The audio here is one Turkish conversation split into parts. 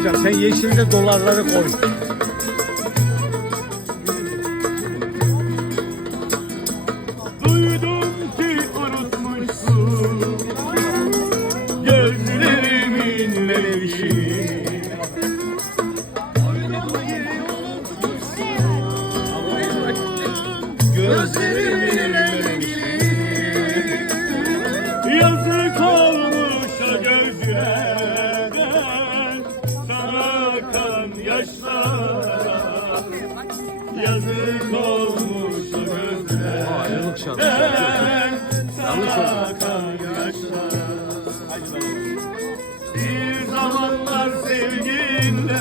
Sen yeşilde dolarları koy. Duydum ki unutmuşsun Gözlerimin mevşi Gözlerimin yaşlara Yazık olmuş o gözlerden Ayrılık şarkı. Bir zamanlar sevginle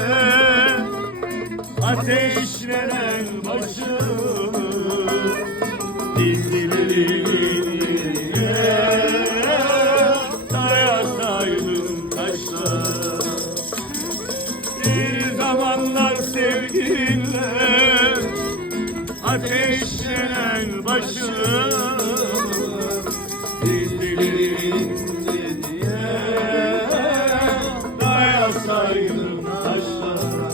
Ateşlenen başımı sevginle Ateşlenen başım Dizlerinde diye Dayasaydım taşlara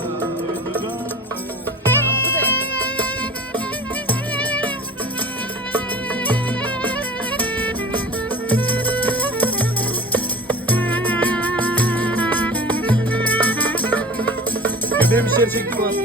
Bebeğim içeri çektim lan.